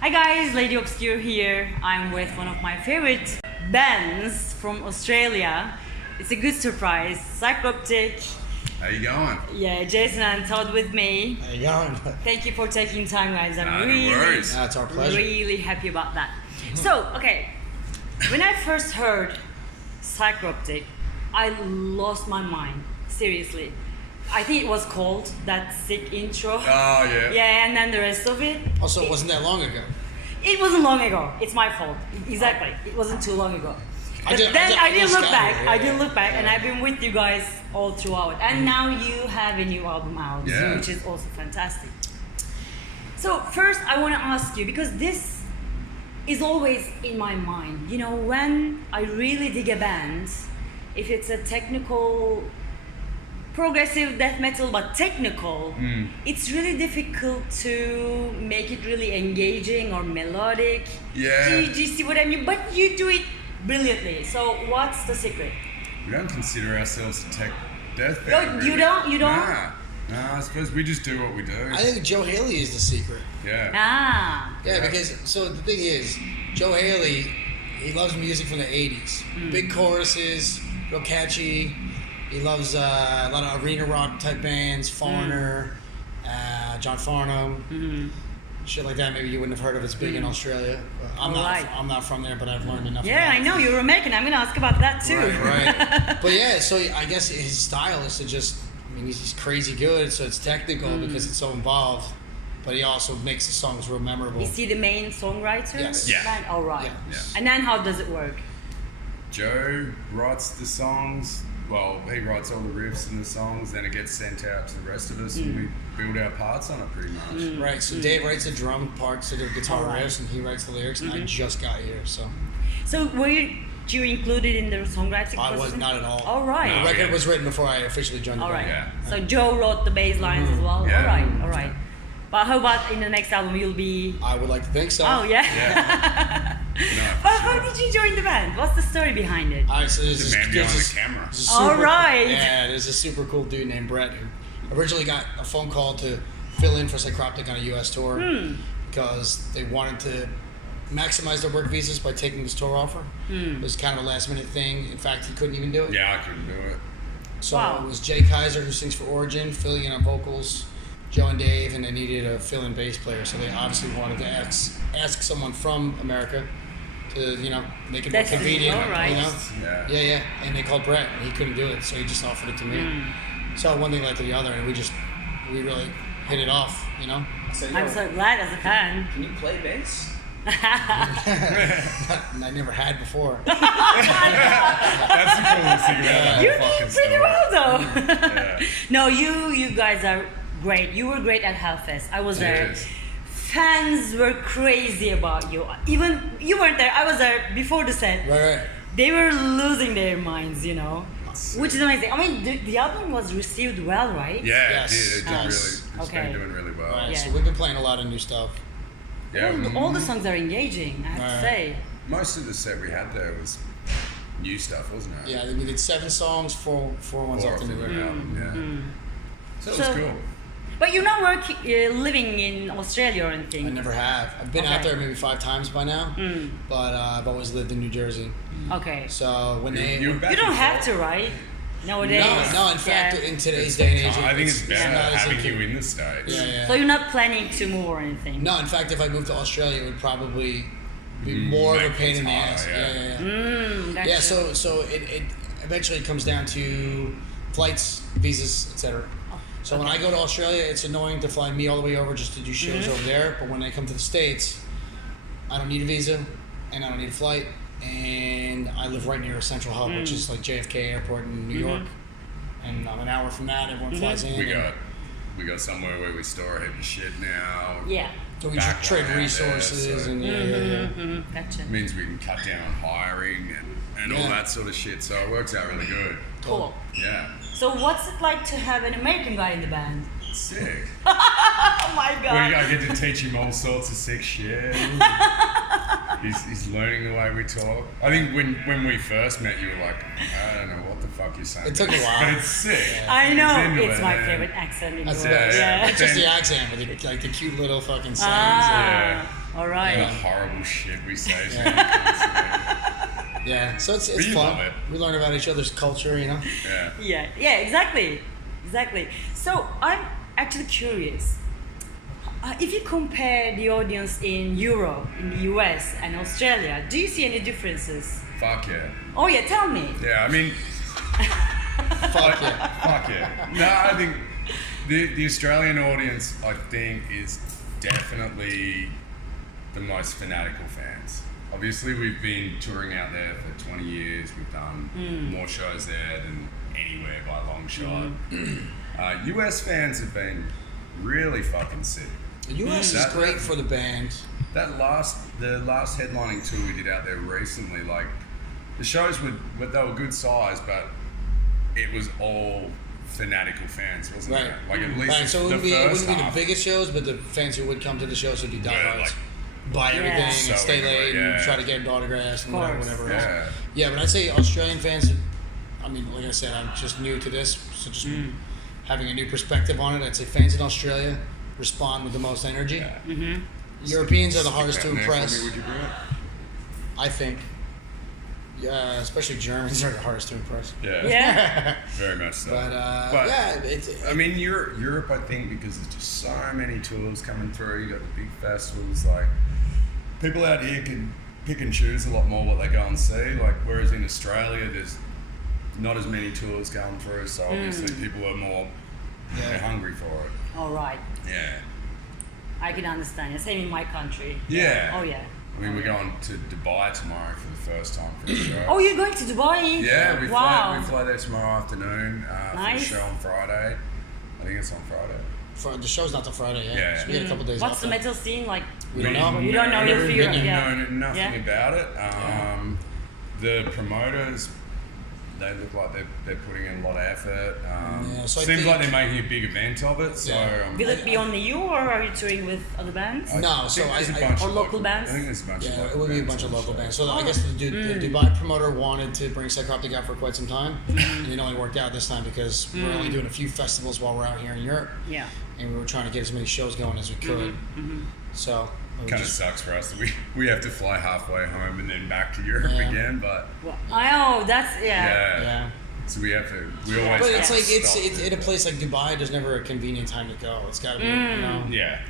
Hi guys, Lady Obscure here. I'm with one of my favorite bands from Australia. It's a good surprise. Psycroptic. How you going? Yeah, Jason and Todd with me. How you going? Thank you for taking time, guys. I'm No worries. It's our pleasure. really happy about that. So, okay, when I first heard Psycroptic, I lost my mind. Seriously. I think it was called that sick intro. Oh, yeah. Yeah, and then the rest of it. Also, it wasn't that long ago. It wasn't long ago. It's my fault. Exactly. It wasn't too long ago. I But did- then I I didn't just look got back. here, yeah, I didn't yeah. look back, and Yeah. I've been with you guys all throughout. And now you have a new album out, Yeah. which is also fantastic. So first, I want to ask you, because this is always in my mind. You know, when I really dig a band, if it's a technical, progressive death metal, but technical, it's really difficult to make it really engaging or melodic. Yeah. Do you see what I mean? But you do it brilliantly. So what's the secret? We don't consider ourselves a tech death No, band. you really. don't? You don't? Nah, I suppose we just do what we do. I think Joe Haley is the secret. Yeah. Ah. Yeah, Yeah. because so the thing is, Joe Haley, he loves music from the '80s. Big choruses, real catchy. He loves a lot of arena rock type bands, Foreigner, John Farnham, shit like that. Maybe you wouldn't have heard of. It's big in Australia. I'm Alright. I'm not from there, but I've learned enough. Yeah, about I it. know. You're American. I'm going to ask about that too. Right. But yeah, so I guess his style is to just, I mean, he's crazy good, so it's technical because it's so involved, but he also makes the songs real memorable. Is he the main songwriter? Yes. of the Yeah. band? All right. Yeah. Yeah. And then how does it work? Joe writes the songs. Well, he writes all the riffs and the songs, then it gets sent out to the rest of us, and we build our parts on it pretty much. Right, so Dave writes the drum parts to the guitar Alright. riffs, and he writes the lyrics, and I just got here, so. So were you included in the songwriting I process? was not at all. All right. The No. record yeah. was written before I officially joined the All right. band. Yeah. So Joe wrote the bass lines as well. Yeah. All right. All right. But how about in the next album you'll be? I would like to think so. Oh yeah. Yeah. No, for But how sure. did you join the band? What's the story behind it? All right, so there's The this, man behind there's the this, camera. there's a All super- right. Yeah, there's a super cool dude named Brett who originally got a phone call to fill in for Psycroptic on a U.S. tour because they wanted to maximize their work visas by taking this tour offer. It was kind of a last minute thing. In fact, he couldn't even do it. Yeah, I couldn't do it. So Wow. it was Jay Kaiser, who sings for Origin, filling in on vocals, Joe and Dave, and they needed a fill-in bass player. So they obviously wanted to ask someone from America to, you know, make it more That's convenient. all right. You know? Yeah. Yeah. And they called Brett, and he couldn't do it, so he just offered it to me. So one thing led to the other, and we really hit it off, you know? So, I'm so glad as a fan. can you play bass? And I never had before. That's the coolest thing about that You whole fucking did pretty story. well though. Yeah. No, you guys are great. You were great at Hellfest. I was there. Cheers. Fans were crazy about you. Even you weren't there. I was there before the set. Right. They were losing their minds, you know, which is amazing. I mean, the album was received well, right? Yeah, Yes. it did. It did Yes. really. It's Okay. been doing really well. Right. Yeah. So we've been playing a lot of new stuff. Yeah. All the songs are engaging, I have to Right. say. Most of the set we had there was new stuff, wasn't it? Yeah, we did 7 songs, four ones Four off the off new the record. album, yeah. So it was So- cool. But you're not living in Australia or anything. I never have. I've been out Okay. there maybe 5 times by now, but I've always lived in New Jersey. Okay. So when they You're back You don't and have forth. to, right? Nowadays. no, in fact, Yeah. in today's day and age, I think it's better not as having inconvenient. you in the States. Yeah. So you're not planning to move or anything. No, in fact, if I moved to Australia, it would probably be more of a make pain it in the harder, ass. yeah. Gotcha. Yeah, so it eventually comes down to flights, visas, etc. So when I go to Australia, it's annoying to fly me all the way over just to do shows over there. But when I come to the States, I don't need a visa, and I don't need a flight, and I live right near a central hub, which is like JFK Airport in New York. And I'm an hour from that. Everyone flies in. We got somewhere where we store a heap of shit now. Yeah. So we Back just trade one out there, resources so- and yeah. Gotcha. It means we can cut down on hiring and all Yeah. that sort of shit. So it works out really good. Cool. Yeah. So what's it like to have an American guy in the band? Sick. Oh my Well, god. I get to teach him all sorts of sick shit. he's learning the way we talk. I think when we first met, you were like, I don't know what the fuck you're saying. It took a while. But it's sick. Yeah. I know. He's into It's it, my man. favorite accent in the That's world. it. Yeah. It's just the accent with the, like the cute little fucking sayings. All right. And the horrible shit we say. Yeah. So it's But you fun. love it. We learn about each other's culture, you know. Yeah. Yeah, exactly. So I'm actually curious. If you compare the audience in Europe, in the US, and Australia, do you see any differences? Fuck yeah. Oh yeah, tell me. Yeah, I mean, Fuck yeah. fuck yeah. No, I think the Australian audience, I think, is definitely the most fanatical fans. Obviously, we've been touring out there for 20 years. We've done more shows there than anywhere by a long shot. US fans have been really fucking sick. The US is great for the band. The last headlining tour we did out there recently, like the shows they were good size, but it was all fanatical fans, wasn't Right. it? Like at least Right, so it the wouldn't be first the half. biggest shows, but the fans who would come to the shows would be diehards. like, buy everything So and stay into it, late and yeah. try to get autographs and Of course. whatever else. Yeah. Yeah, but I'd say Australian fans, I mean, like I said, I'm just new to this, so just having a new perspective on it, I'd say fans in Australia respond with the most energy. Yeah. Europeans are the hardest Stick to that in there for impress, me, would you, bro? I think. Yeah, especially Germans are the hardest to impress. Yeah. Yeah. Very much so. But, But, yeah, I mean, Europe, I think, because there's just so many tours coming through. You got the big festivals. Like people out here can pick and choose a lot more what they go and see. Like whereas in Australia, there's not as many tours going through. So obviously, people are more they're hungry for it. All right. Yeah. I can understand. Same in my country. Yeah. Oh yeah. I mean, we're going to Dubai tomorrow for the first time for a show. Oh, you're going to Dubai? Yeah, we Wow. fly there tomorrow afternoon for Nice. the show on Friday. I think it's on Friday. The show's not till Friday, yeah. Yeah. So we get a couple days What's off. the metal scene like? We don't know. You don't know Never if been you're. there. Yeah. No, nothing Yeah. about it. The promoters, they look like they're putting in a lot of effort. So I seems think- like they're making a big event of it. So Yeah. Will it be only you, or are you touring with other bands? No, so there's a I- bunch or of local bands? I think there's a bunch of Yeah, local it would be a bands bunch of on the local show. bands. So I guess the Dubai promoter wanted to bring Psycroptic out for quite some time, and it only worked out this time because we're only doing a few festivals while we're out here in Europe, Yeah. and we were trying to get as many shows going as we could. So we Kind of just, sucks for us that we have to fly halfway home and then back to Europe Yeah. again. But Well, oh, that's yeah. yeah. So we have to. We always. But have it's to like stop. it's in a place like Dubai. There's never a convenient time to go. It's got to be, you know. Yeah.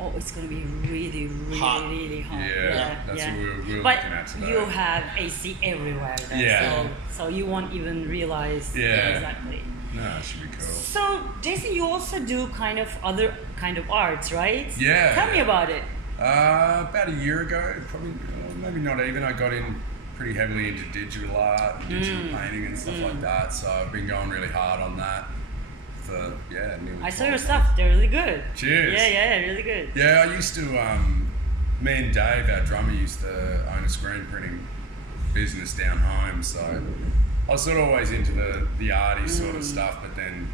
Oh, it's gonna be really, really, Hot. really hot. Yeah, that's what we're But looking at today. you have AC everywhere. Then, Yeah. So you won't even realize. Yeah. Exactly. No, it should be cool. So, Jason, you also do kind of other kind of arts, right? Yeah. Tell me about it. About a year ago, probably maybe not even. I got in pretty heavily into digital art, and digital painting, and stuff like that. So I've been going really hard on that for nearly. I saw 12 your stuff. They're really good. Cheers. Yeah, really good. Yeah, I used to. Me and Dave, our drummer, used to own a screen printing business down home. So I was sort of always into the arty sort of stuff. But then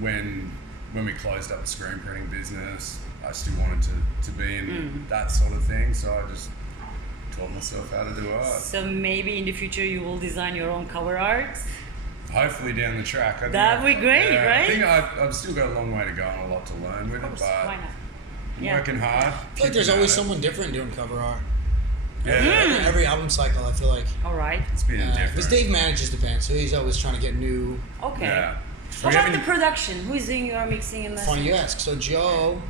when we closed up the screen printing business, I still wanted to be in that sort of thing. So I just taught myself how to do art. So maybe in the future you will design your own cover art. Hopefully down the track. I think That'd be great, I right? think I've still got a long way to go and a lot to learn with Of it, course, but why not? I'm Yeah. working hard. I feel like there's keeping always at it. someone different doing cover art. Yeah, Every album cycle, I feel like. All right. it's been different. Because Dave manages the band, so he's always trying to get new. Okay. Yeah. What We about the haven't- production? Who's doing your mixing and mastering? Funny you ask. So Joe,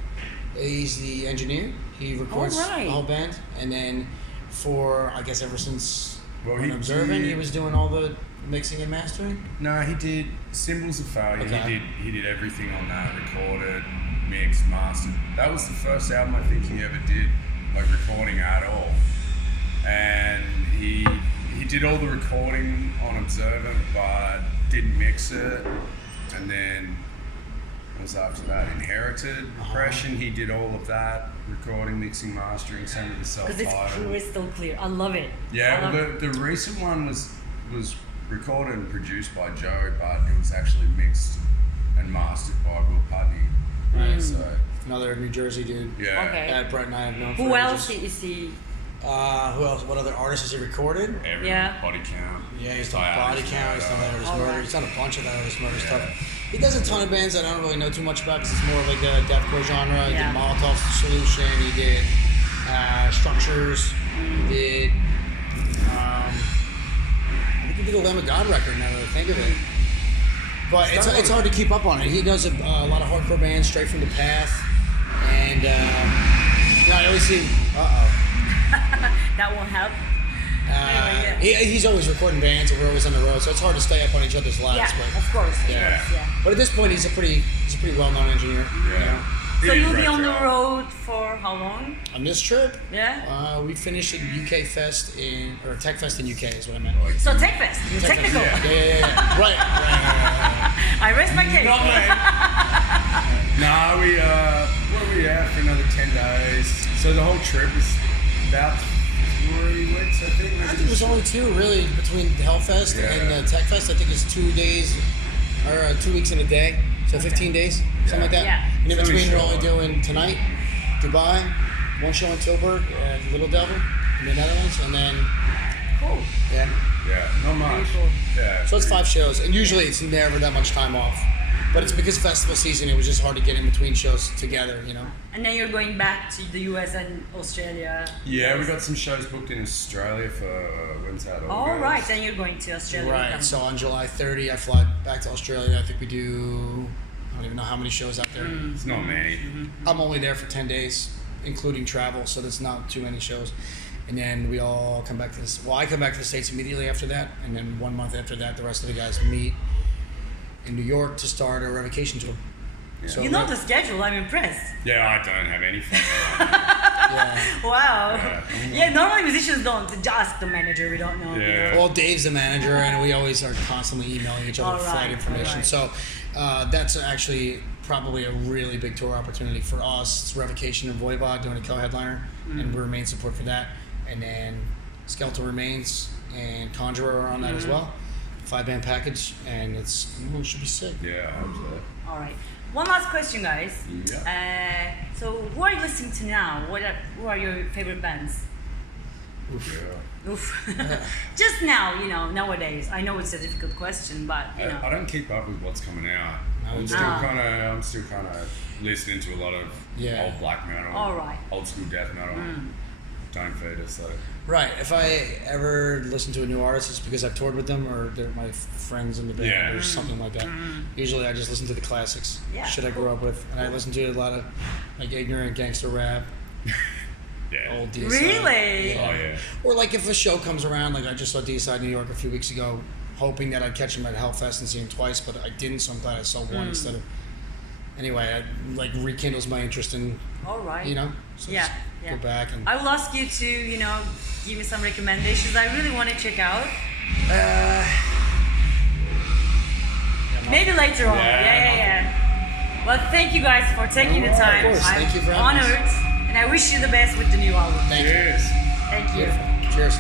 he's the engineer. He records Alright. the whole band, and then for I guess ever since Well, when he- Observant, he- he was doing all the mixing and mastering. No, he did Symbols of Failure. Okay. He did everything on that, recorded, mixed, mastered. That was the first album I think he ever did, like recording at all. And he did all the recording on Observant, but didn't mix it. And then what was after that? Inherited Depression. He did all of that, recording, mixing, mastering, same with the Because it's self-titled. crystal clear. I love it. Yeah, I love well, the recent one was recorded and produced by Joe, but it was actually mixed and mastered by Will Putney. Right. So Another New Jersey dude. yeah, Okay. Brett and I have known. Who for else ages. is he? Who else? What other artists has he recorded? Every Yeah. Body Count. Yeah, he's done Body Count. He's done That Artist Murder. Alright. He's done a bunch of That Artist Murder stuff. He does a ton of bands that I don't really know too much about because it's more like the deathcore genre. He Yeah. did Molotov's Solution. He did Structures. He did. I think he did a Lamb of God record. Now that I think of it. But it's hard to keep up on it. He does a lot of hardcore bands straight from the path, and I always see. That won't help. Anyway, yeah. He's always recording bands, and we're always on the road, so it's hard to stay up on each other's lives. Yeah, But of course. Yeah. But at this point, he's a pretty well-known engineer. Yeah. So He did a you'll be great on the job. road for how long? On this trip, Yeah. we finished at UK Fest or Tech Fest in UK is what I meant. Like, So TechFest, you're Tech Fest, technical. yeah. Right. I rest my case. Not me. No, what are we at for another 10 days? So the whole trip is about 3 weeks, I think. I think it was only 2 really between Hellfest and Tech Fest. I think it's 2 days or 2 weeks in a day, so 15 days, something like that. Yeah. And in It's between, only we're only short. doing tonight, Dubai, one show in Tilburg at Little Devil in the Netherlands, and then Cool. yeah. Yeah, not much. Pretty cool. Yeah. So it's 5 shows, and usually it's never that much time off. But it's because festival season, it was just hard to get in between shows together, you know. And then you're going back to the US and Australia. Yeah, we got some shows booked in Australia for when's that? All right, then you're going to Australia. with them. Right. So on July 30, I fly back to Australia. I think we do. I don't even know how many shows out there. It's not many. I'm only there for 10 days, including travel, so there's not too many shows. And then we all come back to this. Well, I come back to the States immediately after that, and then 1 month after that, the rest of the guys meet in New York to start a revocation tour. Yeah. So You know the schedule. I'm impressed. Yeah, I don't have any fun. yeah. Wow. Yeah. Yeah, normally musicians don't. Just ask the manager. We don't know. Yeah. Well, Dave's the manager, and we always are constantly emailing each other All flight right, information. all So that's actually probably a really big tour opportunity for us. It's Revocation and Voivod doing a co-headliner, and we're main support for that. And then Skeletal Remains and Conjurer are on that as well. 5-band package, and it should be sick. Yeah, I hope so. All right. One last question, guys. Yeah. So, who are you listening to now? Who are your favorite bands? Yeah. Oof. Just now, nowadays. I know it's a difficult question, but I don't keep up with what's coming out. I I'm still kind of listening to a lot of old black metal, All right. old school death metal. Don't feed us though. Right. If I ever listen to a new artist, it's because I've toured with them or they're my friends in the band Yeah. or something like that. Usually I just listen to the classics, Yeah, shit I grew up with. And I listen to a lot of like ignorant gangster rap, Yeah. old DSI. Really? Oh yeah. Or like if a show comes around, like I just saw DSI New York a few weeks ago, hoping that I'd catch him at Hellfest and see him twice, but I didn't, so I'm glad I saw one instead of... Anyway, it like rekindles my interest in, All right. so Yeah, just yeah. go back and... I will ask you to, give me some recommendations. I really want to check out. Maybe later on. Yeah. Well, thank you guys for taking the time. Of course. I'm Thank you for having us. honored, and I wish you the best with the new album. Thank you. Cheers. Thank you. Cheers.